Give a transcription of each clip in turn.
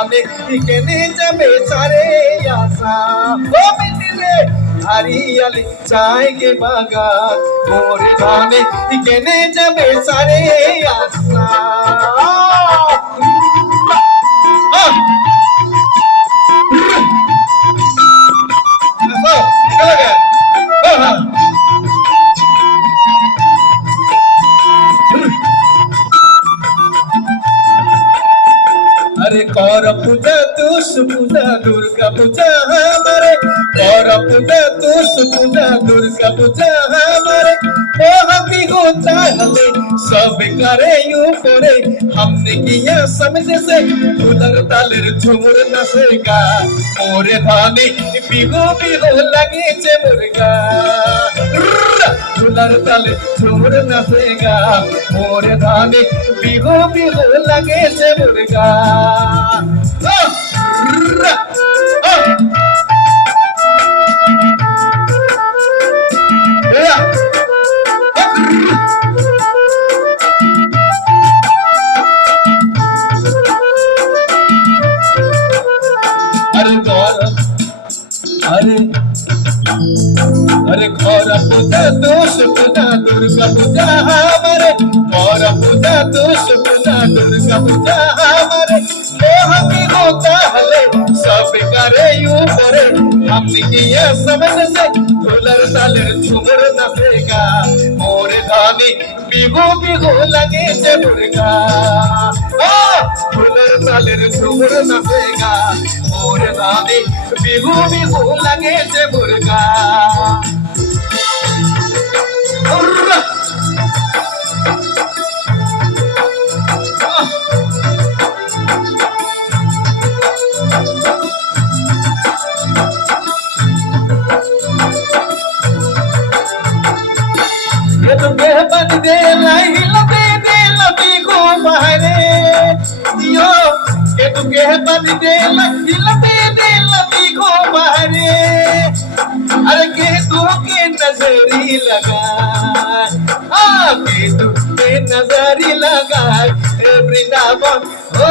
ধানে কেনে যাবে সারে আশা ও মিটিলে হারিয়ালি চাইগে বাগান মোর ধানে কেনে যাবে সারে আশা अरे कौर पूजा तुष पूजा दुर्गा पूजा हमारे कौर पूजा तुष पूजा दुर्गा पूजा हमारे ओ हमी होता हले सब करे यूं करे हमने किया समझ से उधर तालेर झुमुर नसेगा मोरे धानी बिगो बिगो लगे चे मुर्गा उधर ताले झुमुर नसेगा मोरे धानी बिगो बिगो लगे चे मुर्गा अरे खौरा पूजा दोष पूजा दुर्गा पूजा हमारे खौरा पूजा दोष पूजा दुर्गा पूजा हमारे ओ हमें होता हले सब करे यूं करे हमने किया समझ से ढोलर तालेर झुमर नसेगा मोरे धानी बिगो बिगो लगे से मुर्गा ढोलर तालेर झुमर नसेगा मोरे धानी बिगो बिगो लगे से मुर्गा ये तो बेहद दे लाई लबी को बहरे यो ये तो बेहद दे लबी को बहरे अरे के तू के नजरी लगा के तू के नजरी लगा वृंदावन ओ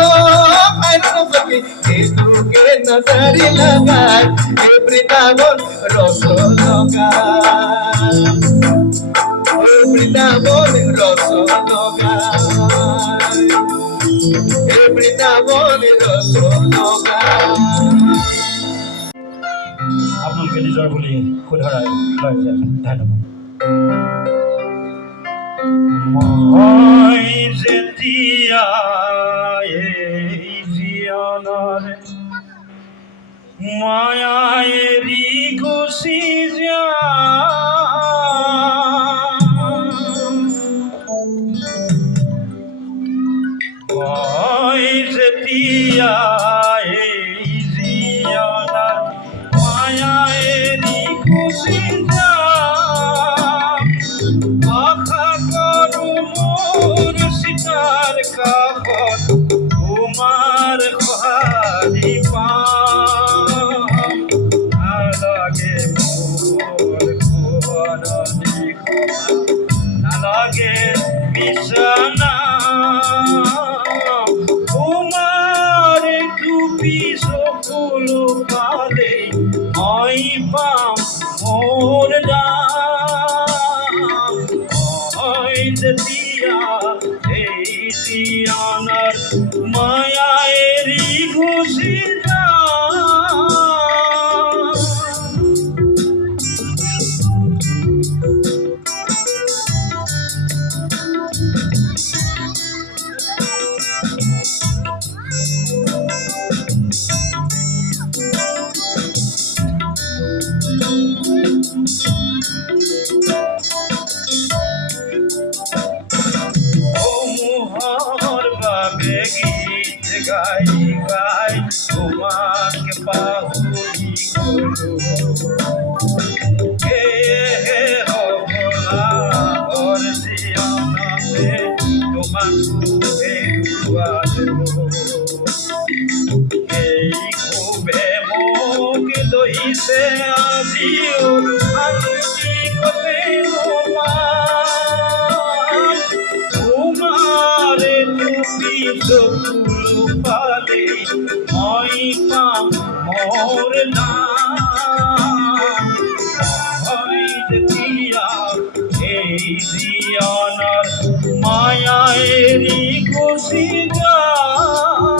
मैंने सकी के तू के नजरी लगा वृंदावन रसो लगा वृंदावन रसो लगा वृंदावन रसो लगा আপনাকে নিজর বলি খুদরা ধন্যবাদ মই যেতিয়া এই জীবনরে মায়ায়েরি গুছি যা মই যেতিয়া তোমার খালি নালাগে নালাগে বিছানা তোমার টুপি সকলো পালে মই পাম মোর দাম মই যেতিয়া এই জীবনের মায়ায়েরি খুশি গাই গাই তোমাকে পাহুরি করো কে হবলা ওর জীবনে তোমাকে দেখুয়ালো এই খুবে মোক দইছে আজিও আমি কি কতে তোমারে তুমি তো পালে এৰি গুচি যাম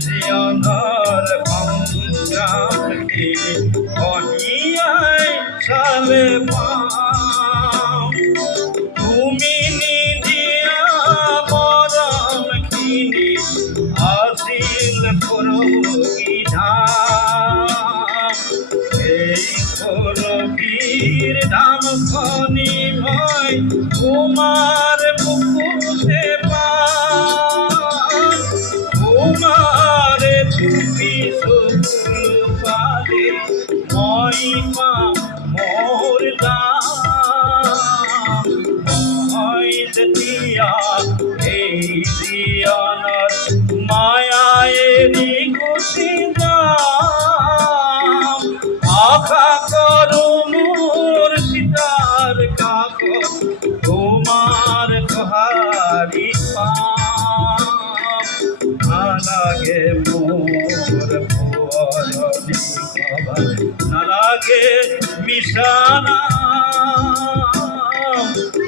জীবনৰ সংগ্ৰামকে কঢ়িয়াই চালে পাম তুমি নিদিয়া মৰমখিনি আছিল পৰগিধাম এই পৰগিৰ ধামখনি মই তোমাৰ বুকুতে পাম তোমাৰে তুমি চকুৰ পালে মই পাম মোৰ দাম মই যেতিয়া এই জীৱনত মায়াৰে গুচি যাম আশা কৰোঁ মোৰ চিতাৰ কাষত তোমাৰ সঁহাৰি পাম নালাগে মোৰ পুৰণি খবৰ নালাগে মিছানা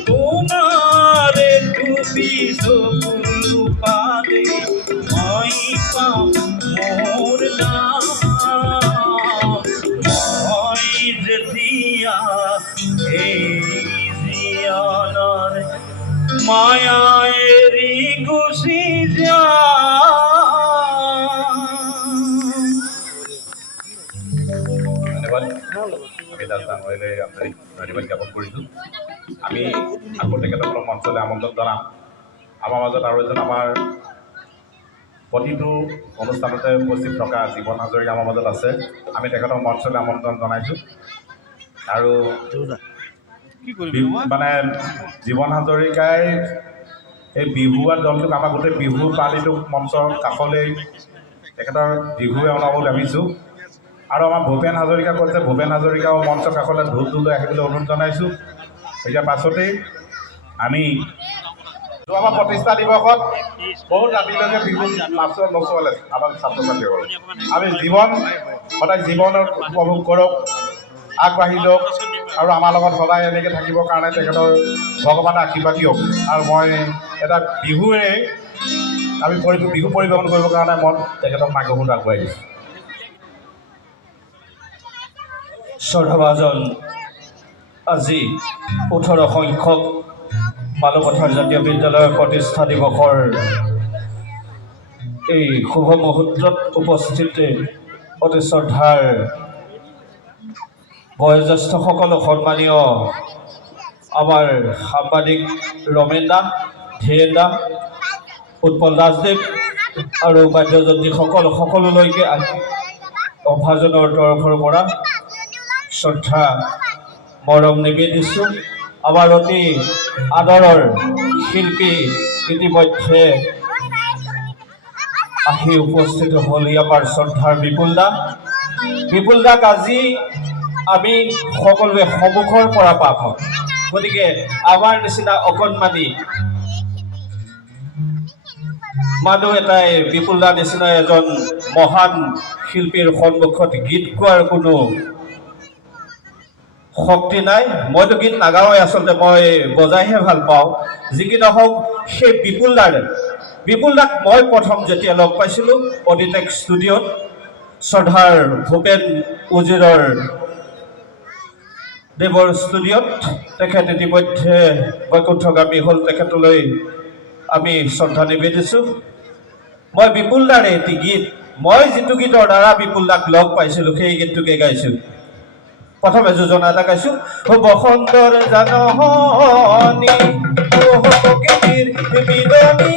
তোমাৰে ডুবি চকুৰ পালে মই পাম মোৰ নাম মই যেতিয়া এই জীৱনৰ মায়া এৰি গুচি ধন্যবাদ আমি দাস ডাঙৰীয়ালৈ আন্তৰিক ধন্যবাদ জ্ঞাপন কৰিছোঁ আমি আকৌ তেখেতসকলক মঞ্চলৈ আমন্ত্ৰণ জনাম আমাৰ মাজত আৰু এজন আমাৰ প্ৰতিটো অনুষ্ঠানতে উপস্থিত থকা জীৱন হাজৰিকা আমাৰ মাজত আছে আমি তেখেতক মঞ্চলৈ আমন্ত্ৰণ জনাইছোঁ আৰু মানে জীৱন হাজৰিকাই এই বিহুৱা দলটোক আমাৰ গোটেই বিহু পাৰ্টিটোক মঞ্চৰ কাষলৈ তেখেতৰ বিহুৱে ওলাব ভাবিছোঁ আৰু আমাৰ ভূপেন হাজৰিকা কৈছে ভূপেন হাজৰিকাও মঞ্চৰ কাষলৈ ঢোল লৈ আহিবলৈ অনুৰোধ জনাইছোঁ এতিয়া পাছতেই আমি যোৱাবাৰ প্ৰতিষ্ঠা দিৱসত বহুত ৰাতিলৈকে বিহু নচলে আমাৰ ছাত্ৰ ছাত্ৰীসকলে আমি জীৱন সদায় জীৱনত উপভোগ কৰক আগবাঢ়ি যাওক আৰু আমাৰ লগত সদায় এনেকৈ থাকিবৰ কাৰণে তেখেতৰ ভগৱানে আশীৰ্বাদ দিয়ক আৰু মই এটা বিহুৰে আমি বিহু পৰিৱেশন কৰিবৰ কাৰণে মই তেখেতক মাইক্ৰফোন আগবঢ়াই দিছোঁ শ্ৰদ্ধাভাজন আজি 18 সংখ্যক মালপথাৰ জাতীয় বিদ্যালয়ৰ প্ৰতিষ্ঠা দিৱসৰ এই শুভ মুহূৰ্তত উপস্থিত অতি শ্ৰদ্ধাৰ বয়োজ্যেষ্ঠসকল সন্মানীয় আমাৰ সাংবাদিক ৰমেন দা ধীৰেন দা উৎপল দাসদেৱ আৰু বাদ্যযন্ত্ৰীসকল সকলোলৈকে অভাজনৰ তৰফৰ পৰা শ্ৰদ্ধা মৰম নিবেদিছোঁ আমাৰ অতি আদৰৰ শিল্পী ইতিমধ্যে আহি উপস্থিত হ'ল আমাৰ শ্ৰদ্ধাৰ বিপুল দাক আজি আমি সকলোৱে সন্মুখৰ পৰা পাম গতিকে আমাৰ নিচিনা অকণমানি মানুহ এটাই বিপুল দাৰ নিচিনা এজন মহান শিল্পীৰ সন্মুখত গীত গোৱাৰ কোনো শক্তি নাই মইতো গীত নাগাওঁৱে আচলতে মই বজাইহে ভাল পাওঁ যি কি নহওক সেই বিপুল দাক মই প্ৰথম যেতিয়া লগ পাইছিলোঁ অডিটেক ষ্টুডিঅ'ত শ্ৰদ্ধাৰ ভূপেন উজিৰৰ দেৱৰ ষ্টুডিঅ'ত তেখেত ইতিমধ্যে বৈকুণ্ঠগামী হ'ল তেখেতলৈ আমি শ্ৰদ্ধা নিবেদিছোঁ মই বিপুল দাৰে এটি গীত মই যিটো গীতৰ দ্বাৰা বিপুল দাক লগ পাইছিলোঁ সেই গীতটোকে গাইছোঁ প্ৰথমে যোজনা এটা গাইছোঁ বসন্তৰ জাননী প্ৰকৃতিৰ বিদনী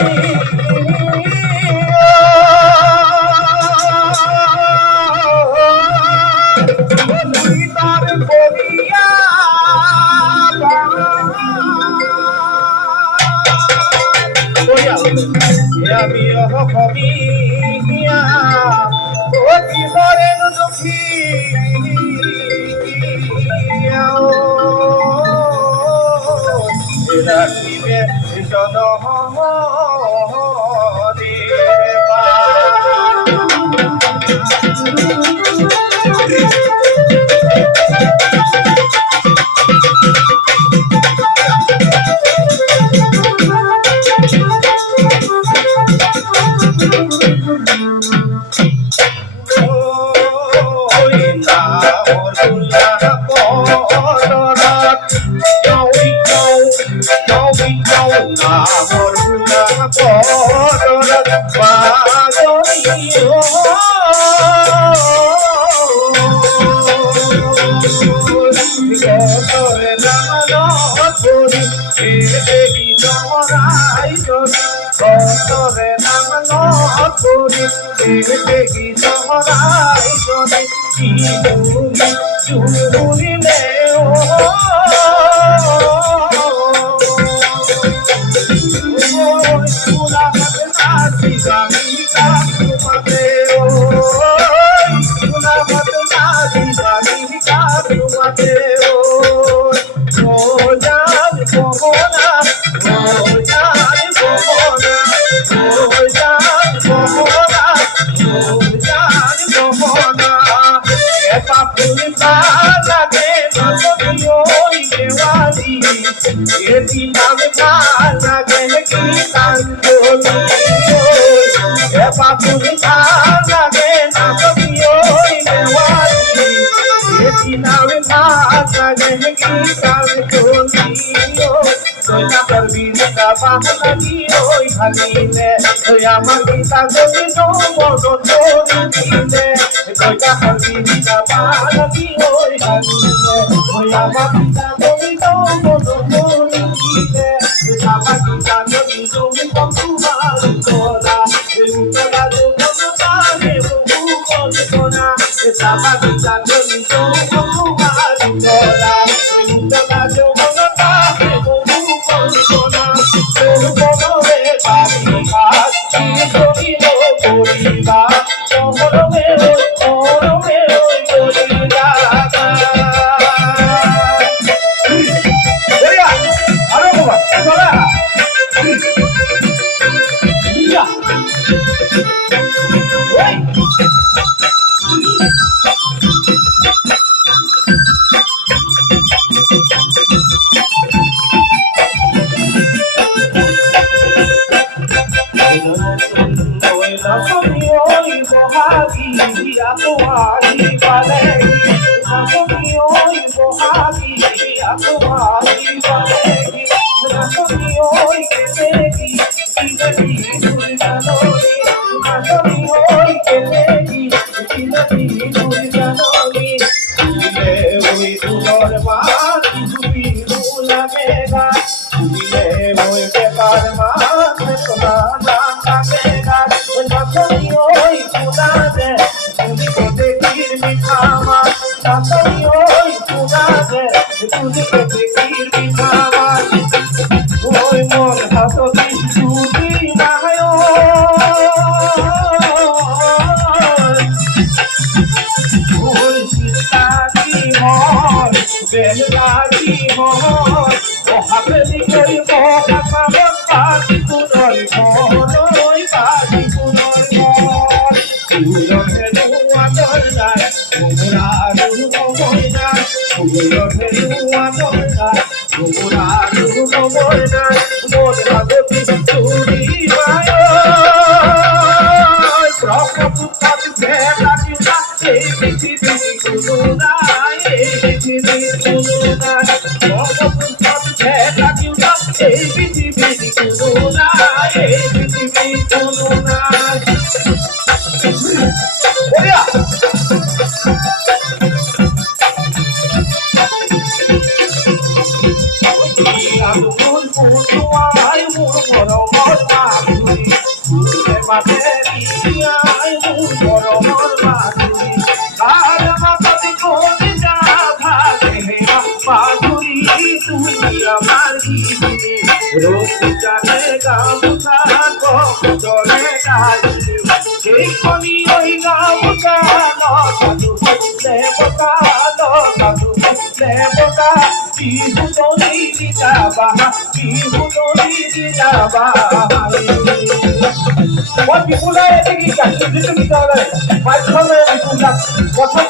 What people are eating,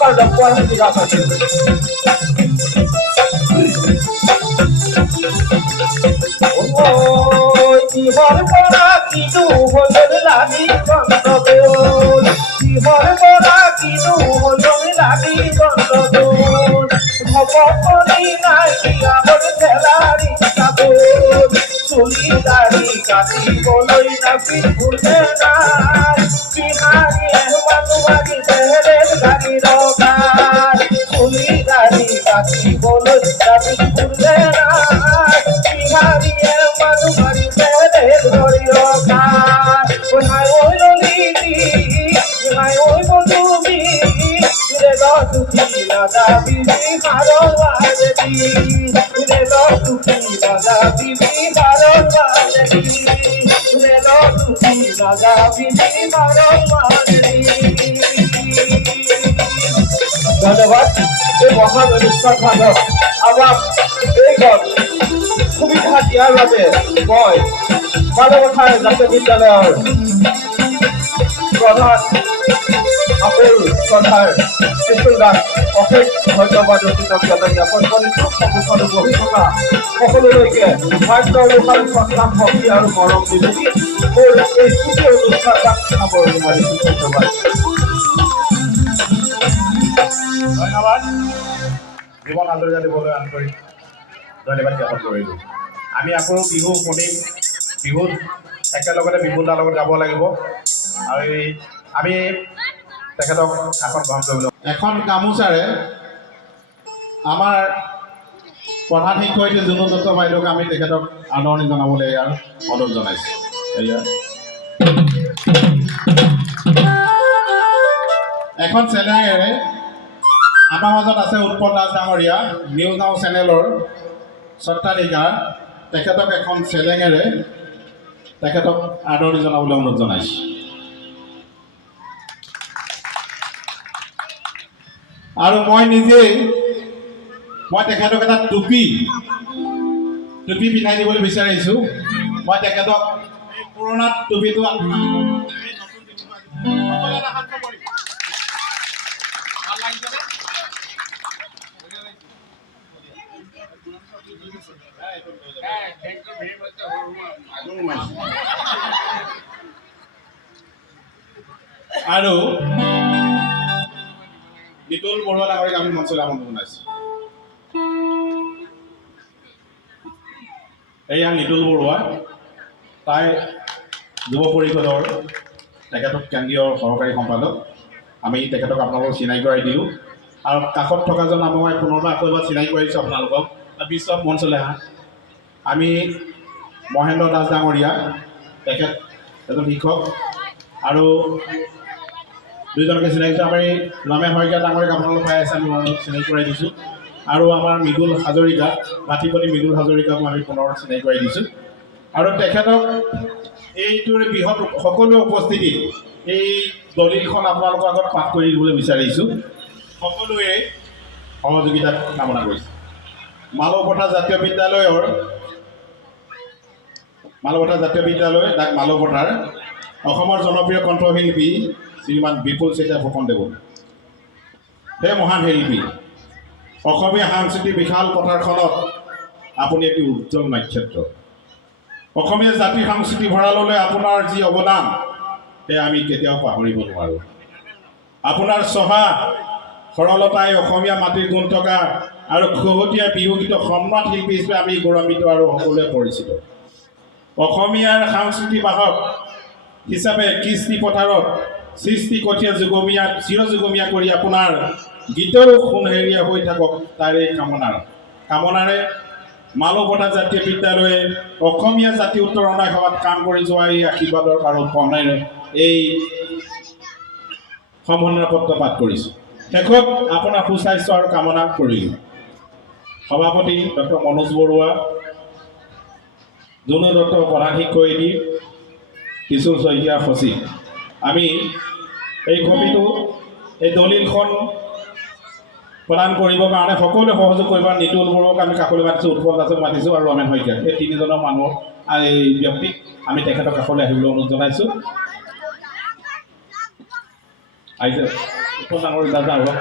আমাৰ জপোৱা সুবিধা আছে কিহৰ পৰা কিনো হল লাগি গণ্ডগোল কিহৰ পৰা কিনো হল লাগি গণ্ডগোল হব কৰি নাই বিয়াৰ খেলাৰী চাবোল চুলি দাঢ়ি কাটিবলৈ নাচি ঘূৰে নাই বিহাৰীয়ে মানুহৱাৰী চেহেৰে গাড়ী ৰখাই চুলি দাঢ়ি কাটিবলৈ নাচি ঘূৰে নাই বিহাৰীয়ে মানুহৱাৰী চেহেৰে ধৰি ৰখাই হাই ঐ ললিতি হাই ঐ মধুমি দুখী দাদা বিবি হাৰৱাৰী দুখী দাদা বিবি হাৰৱাৰী দুখী দাদা বিবি হাৰৱাৰী ধন্যবাদ এই মহান অনুষ্ঠান ভাগত আমাক এই গত সুবিধা দিয়াৰ বাবে মই মানৱথাৰ জাতীয় বিদ্যালয়ৰ প্ৰধান আপুল শ্ৰদ্ধাৰ শিশুল দাস অশেষ ধন্যবাদ কৃতজ্ঞতা জ্ঞাপন কৰিছোঁ সন্মুখত বহি থকা সকলোলৈকে ভাগ্য অনুসাৰ সন্মান ভক্তি আৰু মৰম দিবি মোৰ এই ছুটি অনুষ্ঠানক সামৰণি মাৰিছোঁ ধন্যবাদ ধন্যবাদ জীৱন হাজৰিকা দিবলৈ আন্তৰিক ধন্যবাদ জ্ঞাপন কৰিলোঁ আমি আকৌ বিহু শুনিম বিহুত একেলগতে বিপুলদাৰ লগত গাব লাগিব আৰু আমি তেখেতক এখন গ্ৰহণ কৰিবলৈ এখন গামোচাৰে আমাৰ প্ৰধান শিক্ষয়িত্ৰী জুনু দত্ত বাইদেউক আমি তেখেতক আদৰণি জনাবলৈ ইয়াৰ অনুৰোধ জনাইছোঁ এয়া এখন চেনেলেৰে আমাৰ মাজত আছে উৎপল দাস ডাঙৰীয়া নিউজ নাও চেনেলৰ স্বত্বাধিকাৰ তেখেতক এখন চেলেঙেৰে তেখেতক আদৰণি জনাবলৈ অনুৰোধ জনাইছোঁ আৰু মই নিজেই মই তেখেতক এটা টুপি পিন্ধাই দিবলৈ বিচাৰিছোঁ মই তেখেতক পুৰণা টুপিটো আৰু নিতুল বৰুৱা ডাঙৰীক আমি মঞ্চলৈ আমন্ত্ৰণ জনাইছোঁ এয়া নিতুল বৰুৱা তাই যুৱ পৰিষদৰ তেখেতক কেন্দ্ৰীয় সহকাৰী সম্পাদক আমি তেখেতক আপোনালোকক চিনাকি কৰাই দিলোঁ আৰু কাষত থকাজন মই পুনৰবাৰ আকৌ এবাৰ চিনাকি কৰাইছোঁ আপোনালোকক বিশ্বত মঞ্চলৈ আহা আমি মহেন্দ্ৰ দাস ডাঙৰীয়া তেখেত এজন শিক্ষক আৰু দুইজনকে চিনাকি দিছোঁ আমি ৰমেন শইকীয়া ডাঙৰীক আপোনালোক পাই আছে আমি চিনাকি কৰাই দিছোঁ আৰু আমাৰ মৃদুল হাজৰিকা মাটিপতি মৃদুল হাজৰিকাকো আমি পুনৰ চিনাকি কৰাই দিছোঁ আৰু তেখেতক এইটোৰ বৃহৎ সকলো উপস্থিতি এই দলিলখন আপোনালোকৰ আগত পাঠ কৰি দিবলৈ বিচাৰিছোঁ সকলোৱে সহযোগিতা কামনা কৰিছোঁ মালৌপথাৰ জাতীয় বিদ্যালয় ডাক মালৌপথাৰ অসমৰ জনপ্ৰিয় কণ্ঠশিল্পী শ্ৰীমান বিপুল চেতিয়া ফুকনদেৱ সেই মহান শিল্পী অসমীয়া সাংস্কৃতিক বিশাল পথাৰখনত আপুনি এটি উজ্জ্বল নক্ষত্ৰ অসমীয়া জাতি সংস্কৃতি ভঁৰাললৈ আপোনাৰ যি অৱদান সেয়া আমি কেতিয়াও পাহৰিব নোৱাৰোঁ আপোনাৰ চহা সৰলতাই অসমীয়া মাটিৰ গুণ থকা আৰু খুহুতীয়া বিহুগীত সন্মান শিল্পী হিচাপে আমি গৌৰৱান্বিত আৰু সকলোৱে পৰিচিত অসমীয়াৰ সাংস্কৃতিক বাহক হিচাপে কৃষ্টি পথাৰত সৃষ্টি কঠীয়া চিৰযুগমীয়া কৰি আপোনাৰ গীতৰো সোণহেৰীয়া হৈ থাকক তাৰে কামনাৰে মালৌপথাৰ জাতীয় বিদ্যালয়ে অসমীয়া জাতি উত্তৰণাই সভাত কাম কৰি যোৱা এই আশীৰ্বাদৰ আৰু কৰ্ণেৰে এই সম্বৰ্ধনা পত্ৰ পাঠ কৰিছোঁ শেষত আপোনাৰ সুস্বাস্থ্য আৰু কামনা কৰিলোঁ সভাপতি ডক্টৰ মনোজ বৰুৱা জুনু দত্ত প্ৰধান শিক্ষয়িত্ৰী কিশোৰ শইকীয়া সচিব আমি এই কপিটো এই দলিলখন প্ৰদান কৰিবৰ কাৰণে সকলোৱে সহযোগ কৰিব নিতুল বৰুৱাক আমি কাষলৈ মাতিছোঁ উৎপল দাসক মাতিছোঁ আৰু ৰমেন শইকীয়াক এই তিনিজনৰ মানুহ এই ব্যক্তিক আমি তেখেতৰ কাষলৈ আহিবলৈ অনুৰোধ জনাইছোঁ আহিছে উৎপল ডাঙৰ দাদা আৰু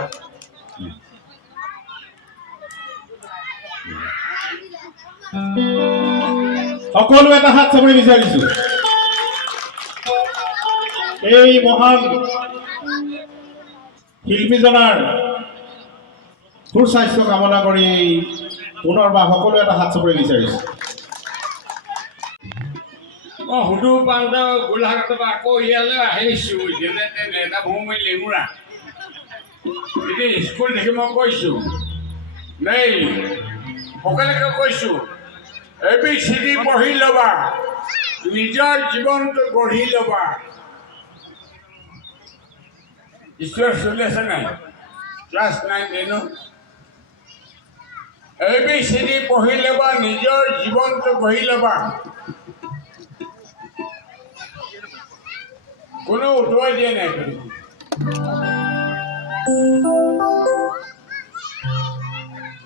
সকলো এটা হাত চাপৰি বিচাৰিছো এই মহান শিল্পীজনাৰ সুস্বাস্থ্য কামনা কৰি পুনৰবাৰ সকলো এটা হাত চাপৰি বিচাৰিছো সুধো পান্ত গোলাঘাটৰ পৰা আকৌ ইয়ালৈ আহিছোঁ যেনে তেনে এটা ভূমি লেঙুৰা এতিয়া স্কুল দেখি মই কৈছোঁ নেই সকলোকে কৈছোঁ ABCD পঢ়ি ল'বা নিজৰ জীৱনটো গঢ়ি ল'বা ঈশ্বৰ চলি আছে নাই ক্লাছ 9 10 ABCD পঢ়ি ল'বা নিজৰ জীৱনটো গঢ়ি ল'বা কোনো উঠোৱাই দিয়া নাই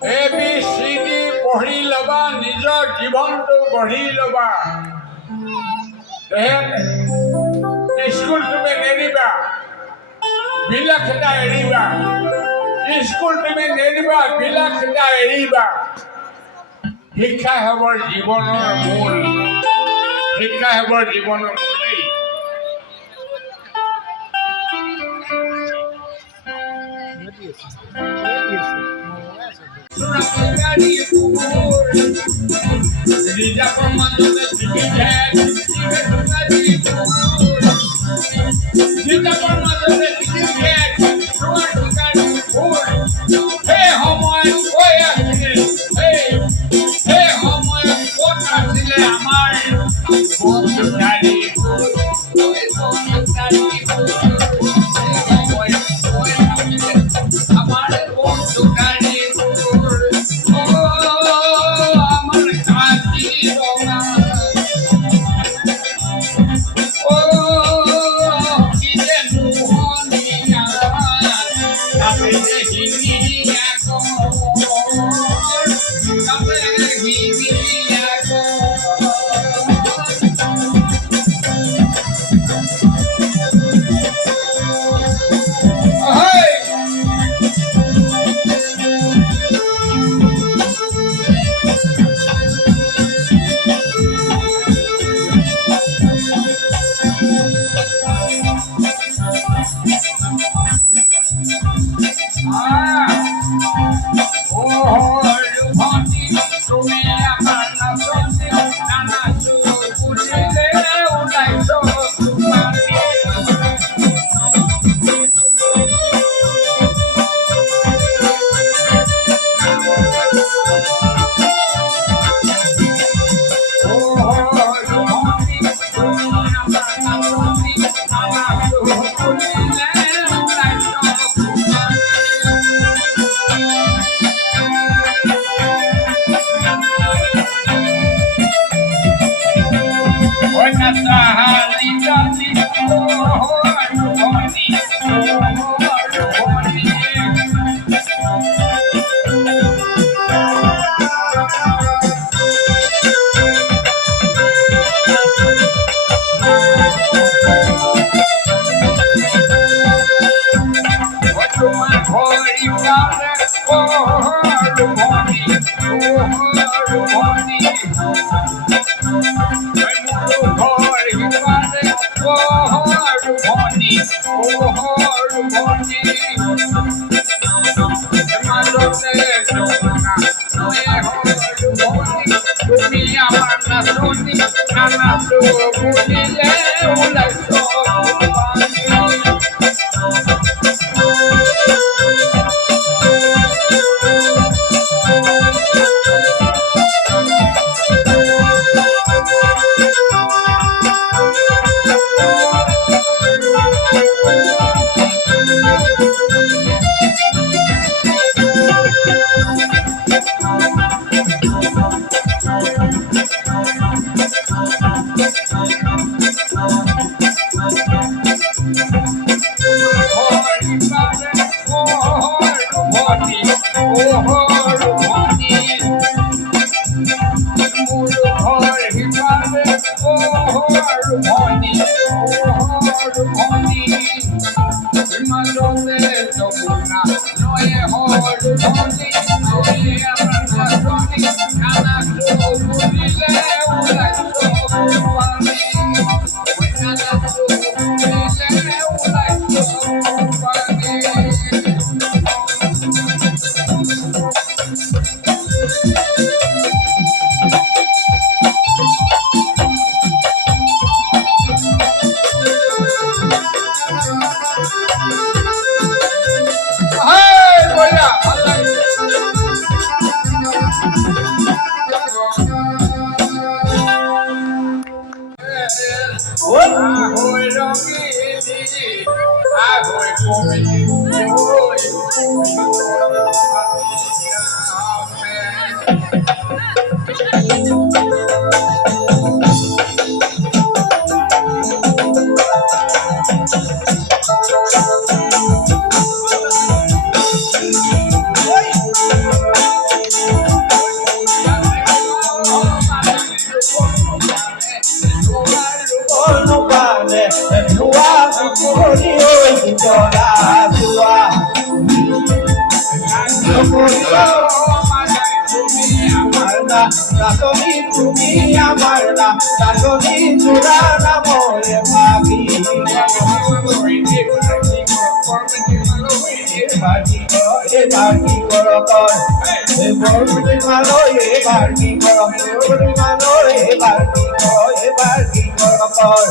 ABCD পঢ়ি ল'বা নিজৰ জীৱনটো গঢ়ি ল'বা স্কুল তুমি নেৰিবা বিলাসিতা এৰিবা স্কুল তুমি নেৰিবা বিলাসিতা এৰিবা শিক্ষা হ'ব জীৱনৰ মূল শিক্ষা হ'ব জীৱনৰ মূল Thank you. Nasomi tumi amarna, nasomi churana more bhagi. Bhagi koro kor, bhagi malo bhagi koro, bhagi malo bhagi koro kor.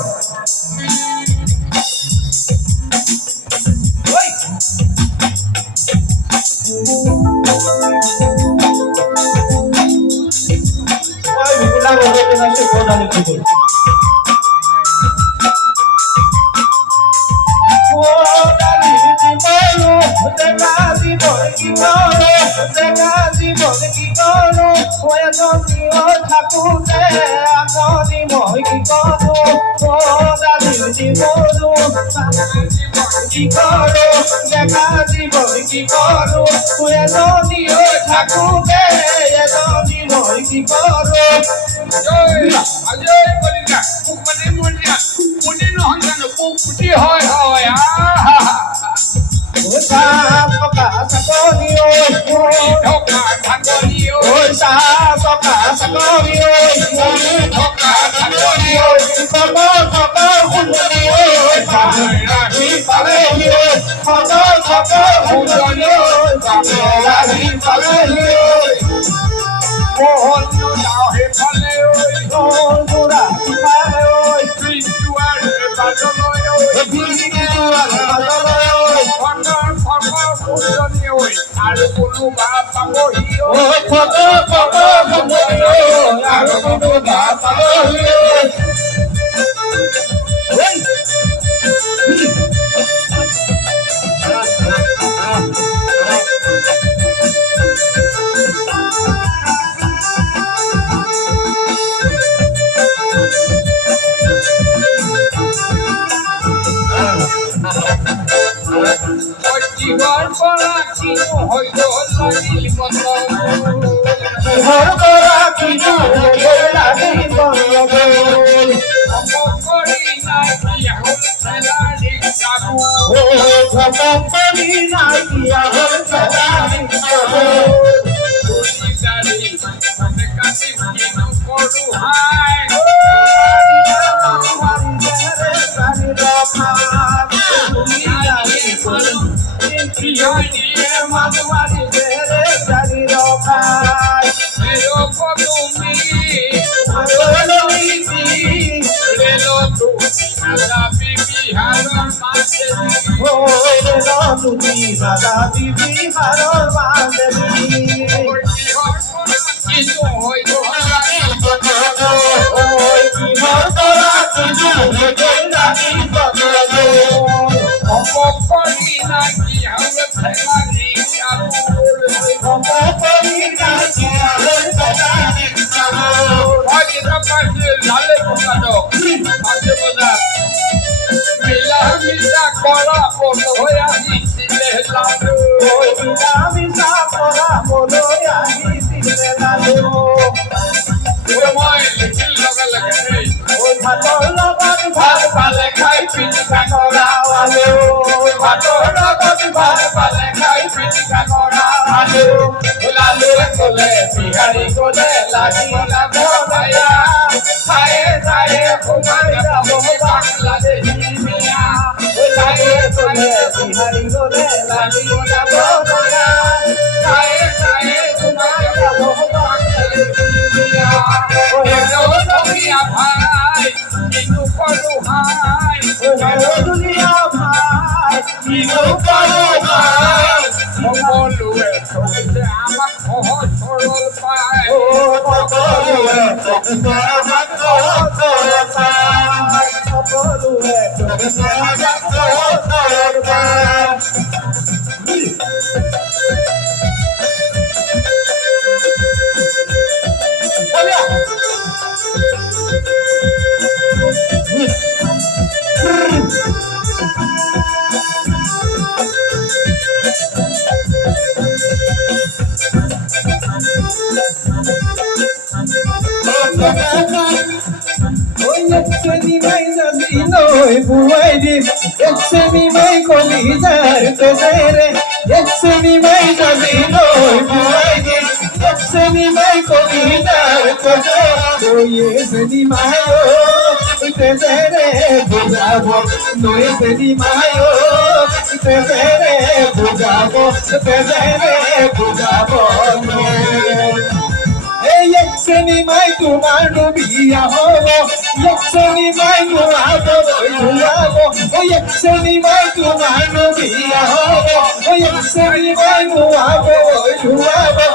Ôi Yexeni mai zazi noi buaidi Yexeni mai kolizar tezere Yexeni mai zazi noi buaidi Yexeni mai kolizar tezere Oi Yexeni mai tezere bugabo No Yexeni mai tezere bugabo Yexeni mai tumano biya hobo Yexeni mai tumano yuabo Yexeni mai tumano biya hobo Yexeni mai tumano yuabo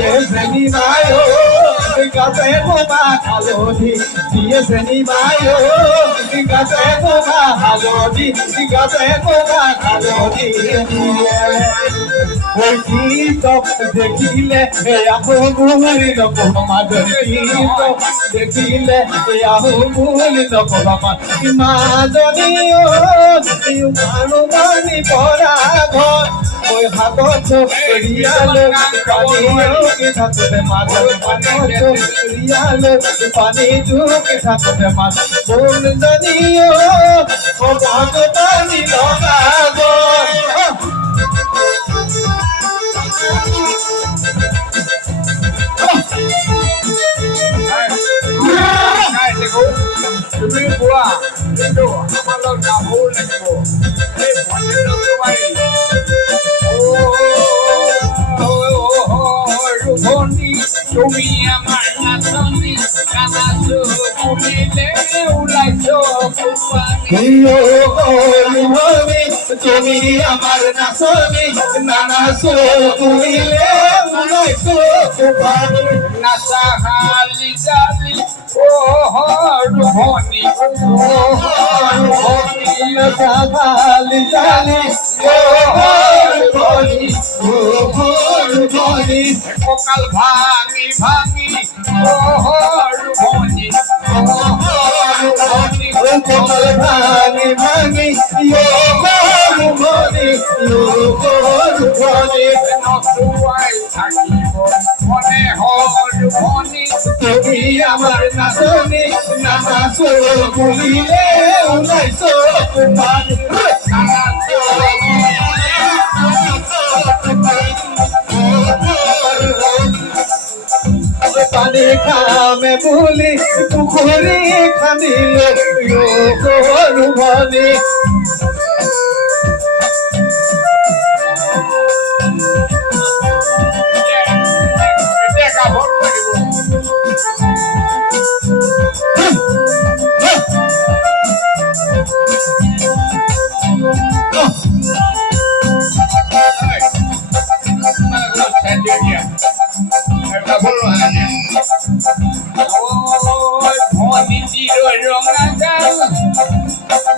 Yexeni mai Gate goma halodi Yexeni mai Gate goma halodi Gate goma halodi Oi Tito dekile aho muli no Madre Tito dekile aho muli no Madonio Yumano mani porago Oi hagoto rialo Panio ke thakte madre hagoto rialo Panitu ke thakte madre Bondanio O bhagotani logago তুমি বুয়া কিন্তু আমার লোক না ভুল লাগিব এই ভণ্ডির লোক তোমারি রূপনি তুমি আমার নাচনি কানাচো কুলিলে উলাইছো কুপানি তুমি আমার নাচনি নানাচো কুলিলে উলাইছো কুপানি নাচা হালি জালি রূপনি নাচা হালি জালি রূপনি ককাল ভাঙি ভাঙি রূপনি কপাল ভাঙি ভাঙি রূপনি নতুয়াই থাকিব মনে রূপনি তুমি আমার নাচনি নাচো বলিলে উলাইছো কুমারি পানি খামে বলি পুকুরি খানিলে রূপনি দেখা ভোট করিব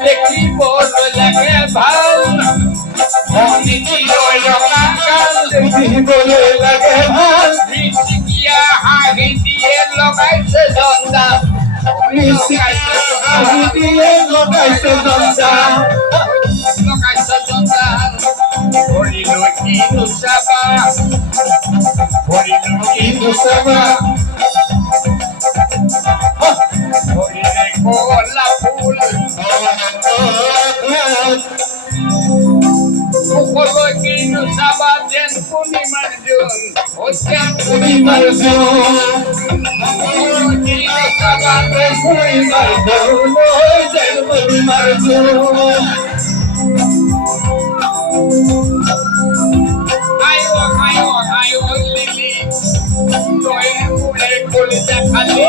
দেখিব লাগে ভাল দেখিবলে লাগে ভাল ঋষিকিয়া হাঁহি দিয়ে লগাইছে জন্দা দিয়ে লগাইছে জন্দা লগাইছে জন্দা হরিল কি নুসাবা হরিল কি নুসাবা হরিলে কোলা ফুল মুখল কি নুসাবা যেন পূর্ণিমার জন হচ্ছেন পূর্ণিমার জন কি নুসাবা পূর্ণিমার জন পূর্ণিমার জন আয়ো লিলি তোয় ফুলে কলিজা খালি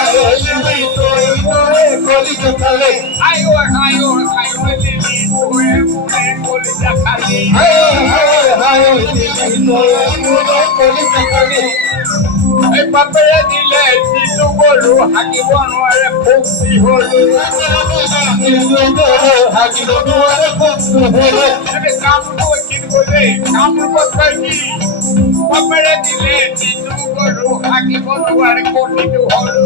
আয়ো লিলি তোয় ফুলে কলিজা খালি এই বাপেরে দিলে দিলু গরু হাকিব নোৱাৰে ফুক্তি হলো কামটো কি গলে কামটো কি বাপেরে দিলে দিলু গরু হাকিব নোৱাৰে কোটিটো হলো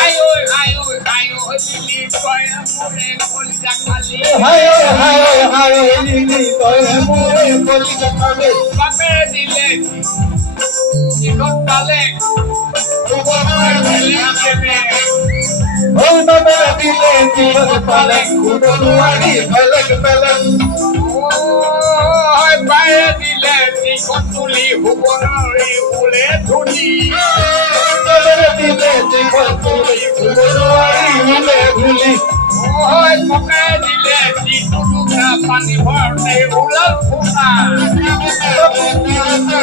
আয়ো লিলি তোয় ফুলে কলিজা খালি লিলি তোয় ফুলে কলিজা খালি বাপেরে দিলে পালে ওই বাবা দিলে জীবন পালে কুটুয়ারি ফেলক ফেলক ওই বাইরে দিলে জীবন তুলি হুবনরি উলে ধুলি বাবা দিলে জীবন তুলি কুটুয়ারি ভুলে ভুলি ওই মকে দিলে জীবনটা পানি ভরতে উলাল ফুটা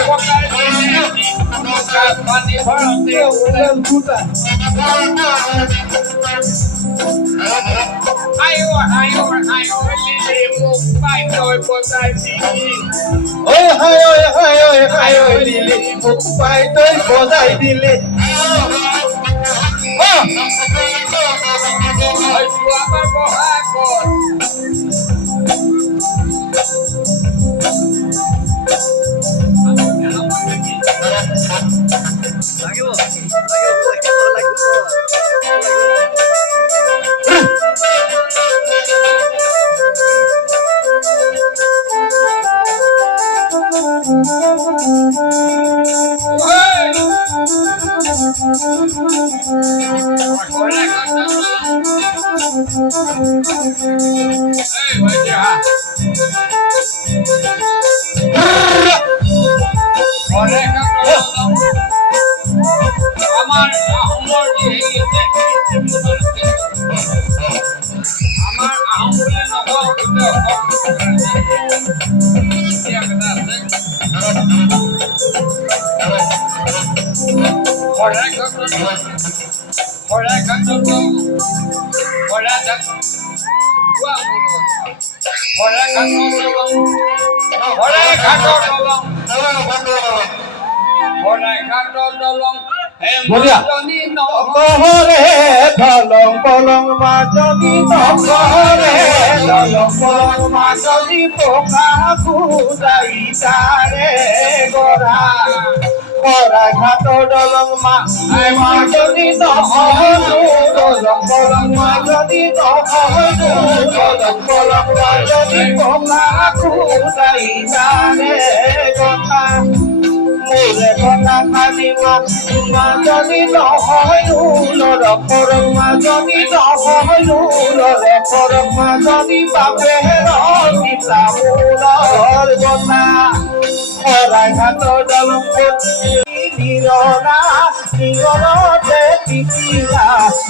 মকে দিলে জীবনটা পানি ভরতে উলাল ফুটা আয়ো আয়ো আয়ো লিলে মুখ পাই তোই বসাই দিলি ওই হায় ওই হায় ওই হায় ওই লিলি মুখ পাই তুই বজাই দিলি ওই আমার বহাগর আমার আহমলে নহরে ধলং পলং মাজনী নহরে ধলং পলং মাজনী পোকা ফুটাই তারে গৰা গৰা ঘাটৰ দলং মাজনী নহৰো দলং পলং মাজনী নহৰো দলং পলং মাজনী পোকা ফুটাই তাৰে গৰা মোরে কথা কালিমা মাজনী নহয়ো লৰে পৰম মাজনী নহয়ো লৰে পৰম মাজনী বাপেৰ পিতা মূলৰ গনা শৰাই ঘাটৰ দলং নিৰনা নিৰতে পিতিলা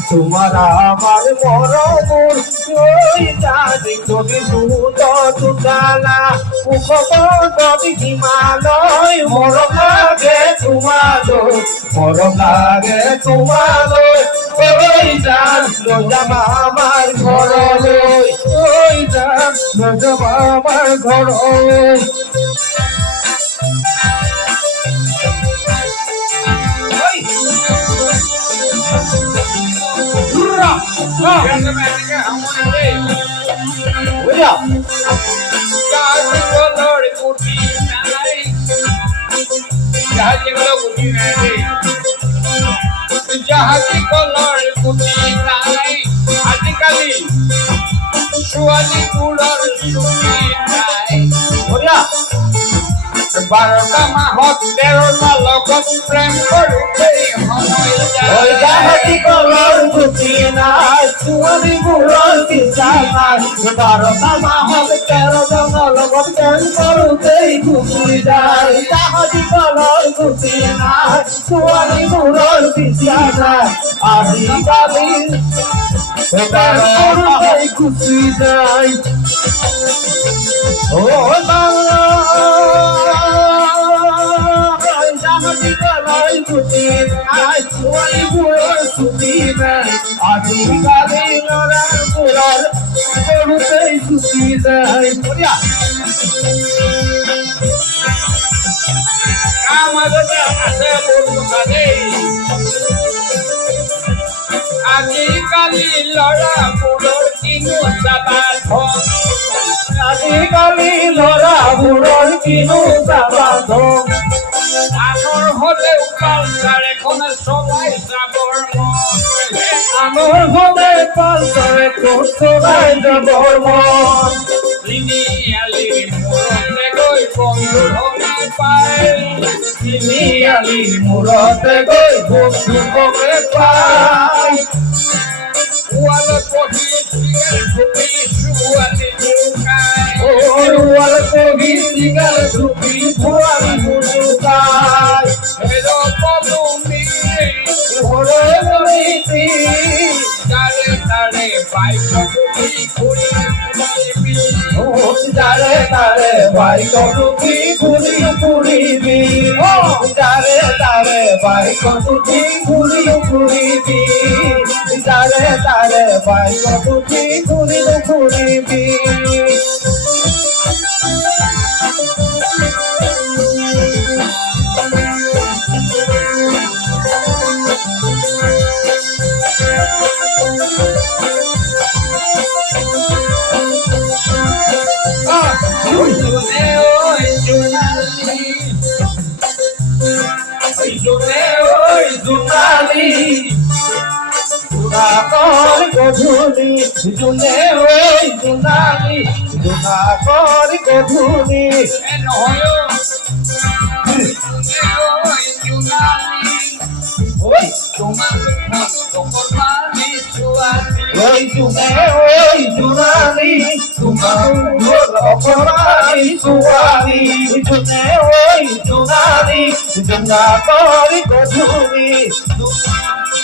তোমাৰ আমাৰ মৰমৰ ঐ দাদি কবি দুটালা মুখপতি হিমালয় মৰম লাগে তোমালৈ মৰম লাগে তোমালৈ ঐ যাম লৈ যাম আমাৰ ঘৰলৈ ঐ যাম লৈ যাম আমাৰ ঘৰলৈ জাহাজী কলৰ গুটি নাই আজিকালি ছোৱালীবোৰৰ চুটি নাই 12টা মাহত 13টা লগত প্ৰেম কৰোঁতেই সময় যায় জাহাজী কলৰ গুটি নাই ছোৱালীবোৰৰ পিছা নাই 12টা মাহত 13জনৰ লগত প্ৰেম কৰোঁতেই গুচি যায় জাহাজী কলৰ গুটি নাই ছোৱালীবোৰৰ পিছা নাই আজিকালি প্ৰেম কৰোঁতেই গুচি যায় ও বাংলা জাহাজী কলৰ গুটি নাই ছোৱালীবোৰৰ ছুটি নাই আজিকালি ল'ৰাবোৰৰ কৰোঁতেই গুচি যায় মাজতে আছে আজিকালি ল'ৰাবোৰৰ কিনো চাবা ধন আজিকালি ল'ৰাবোৰৰ কিনো চাবা ধন আনৰ হ'লেও পালচাৰ এখন চলাই যাবৰ মন আনৰ হ'লে পালচাৰ এখন চলাই যাবৰ মন তিনিআলিৰ মূৰতে গৈ বন্ধুৰ পায় তিনিআলি মূৰতে গৈ বন্ধুককে পাই ৱালত বহি চিগাৰেট ধুপি ছোৱালী লুকাই ৱাল কবি চিগাৰ ধুপি ছোৱালী লুকাই হেৰ পদুমী হৰে হৰিতি তাৰে তাৰে বাইকত উঠি ঘূৰি ফুৰিবি যাৰে তাৰে বাইকত উঠি ঘূৰি ফুৰিবি যাৰে তাৰে বাইকত উঠি ঘূৰি ফুৰিবি যাৰে তাৰে বাইকত উঠি ঘূৰি ফুৰিবি জোনে ঐ জোনালী জোনে ঐ জোনালী জোনাকৰ গধূলি জোনে ঐ জোনালী জোনাকৰ গধূলি নহয় জোনে ঐ জোনালী ঐ তোমাৰ অকণমানি ছোৱালী ঐ জোনে ঐ জোনালী তোমাৰ অপৰাধী ছোৱালী জোনে ঐ জোনালী জোনাকৰ গধূলি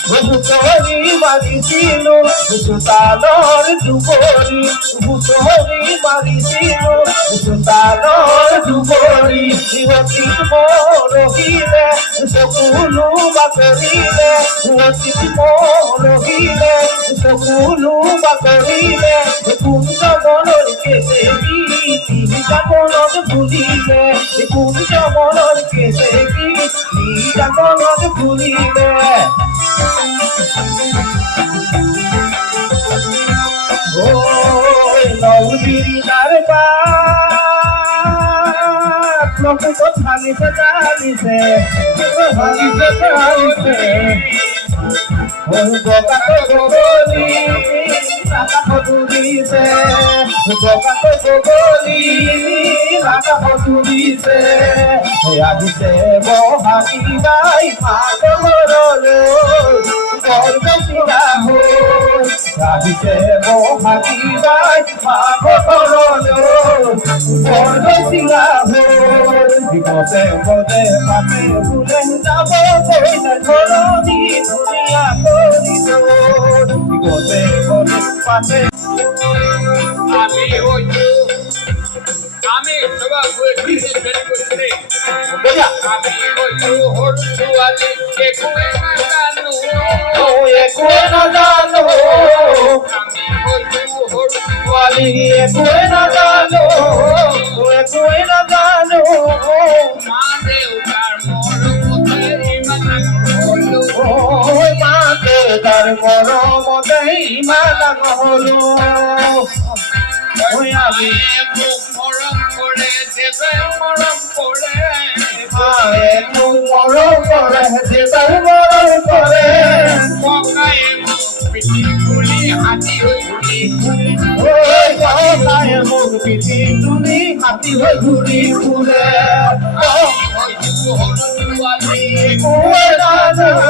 ভুচৰি মাৰিছিলো জোতালৰ দুবৰি ভুচৰি মাৰিছিলো জোতালৰ দুবৰি অতীত মৰহিলে চকুলো বাতৰিলে অতীত মৰহিলে চকুলো বাতৰিলে কুঞ্জ মনৰ কেতেকী তিনিটা মনত ভুলিলে কুঞ্জ মনৰ কেতেকী তিনিটা মনত ভুলিলে নৌগিরি দরবার লোক তো ঢালিছে ঢালিছে ঢালিছে ঢালিছে বোকা তো বগলি নাকা তুলিছে বোকা তো বগলি নাকা তুলিছে আহিছে বহাগী বাই মাতৰলৈ গৰ্বশিৰা হৈ আহিছে বহাগী বাই মাতৰলৈ গৰ্বশিৰা হৈ বিপদে পদে পাতে ফুলে যাব কৈছে ধৰণী ধুনীয়া কৰিব বিপদে পদে পাতে আমি হইছো আমি সবাই বুঝি ফেলে করছি আমি হইছো হরু ছোৱালী একোৱে নাজানো একোৱে নাজানো আমি হইছো হরু ছোৱালী একোৱে নাজানো একোৱে নাজানো মা দেউতাৰ মৰমতে ইমান হলো মা দেউতাৰ মৰমতে ইমান ডাঙৰ হলো আমি মোক মৰম কৰে দেৱে মৰম কৰে মায়ে মোক মৰম কৰে দেউতাই মৰম কৰে ককায়ে মোক পিঠি খুলি হাতী হৈ ঘূৰি ফুৰে ককায়ে মোক পিঠি তুলি হাতী হৈ ঘূৰি ফুৰে হইছো হরু ছোৱালী একোৱে নাজানো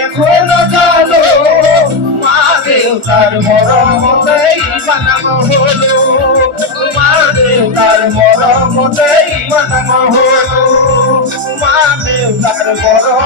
একোৱে নাজানো মা দেউতাৰ মৰমতে ইমান ডাঙৰ হলো মা দেউতাৰ মৰমতে ইমান ডাঙৰ হলো মা দেউতাৰ মৰম